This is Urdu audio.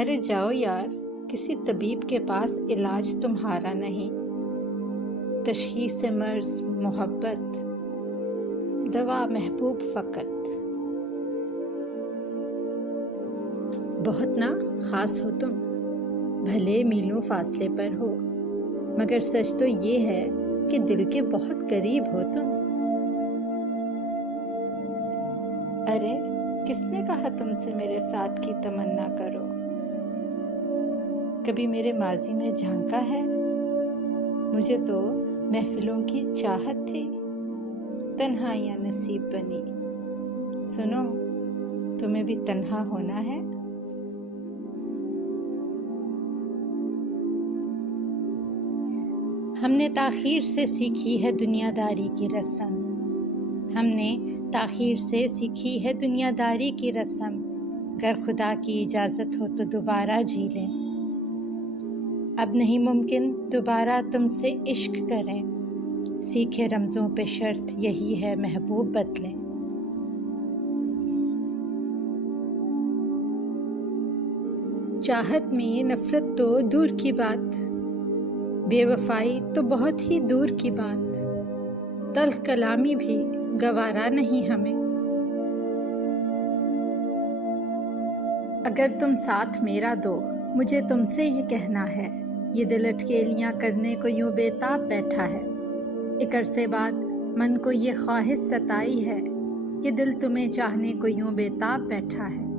ارے جاؤ یار، کسی طبیب کے پاس علاج تمہارا نہیں، تشخیص مرض محبت، دوا محبوب فقط۔ بہت نا خاص ہو تم، بھلے میلوں فاصلے پر ہو، مگر سچ تو یہ ہے کہ دل کے بہت قریب ہو تم۔ ارے کس نے کہا تم سے میرے ساتھ کی تمنا کرو؟ کبھی میرے ماضی میں جھانکا ہے؟ مجھے تو محفلوں کی چاہت تھی، تنہائیاں نصیب بنی۔ سنو، تمہیں بھی تنہا ہونا ہے؟ ہم نے تاخیر سے سیکھی ہے دنیا داری کی رسم، ہم نے تاخیر سے سیکھی ہے دنیا داری کی رسم، گر خدا کی اجازت ہو تو دوبارہ جی لیں۔ اب نہیں ممکن دوبارہ تم سے عشق کریں، سیکھے رمزوں پہ شرط یہی ہے محبوب بدلیں۔ چاہت میں نفرت تو دور کی بات، بے وفائی تو بہت ہی دور کی بات، تلخ کلامی بھی گوارا نہیں ہمیں۔ اگر تم ساتھ میرا دو، مجھے تم سے یہ کہنا ہے، یہ دل اٹکیلیاں کرنے کو یوں بے تاب بیٹھا ہے۔ ایک عرصے بعد من کو یہ خواہش ستائی ہے، یہ دل تمہیں چاہنے کو یوں بے تاب بیٹھا ہے۔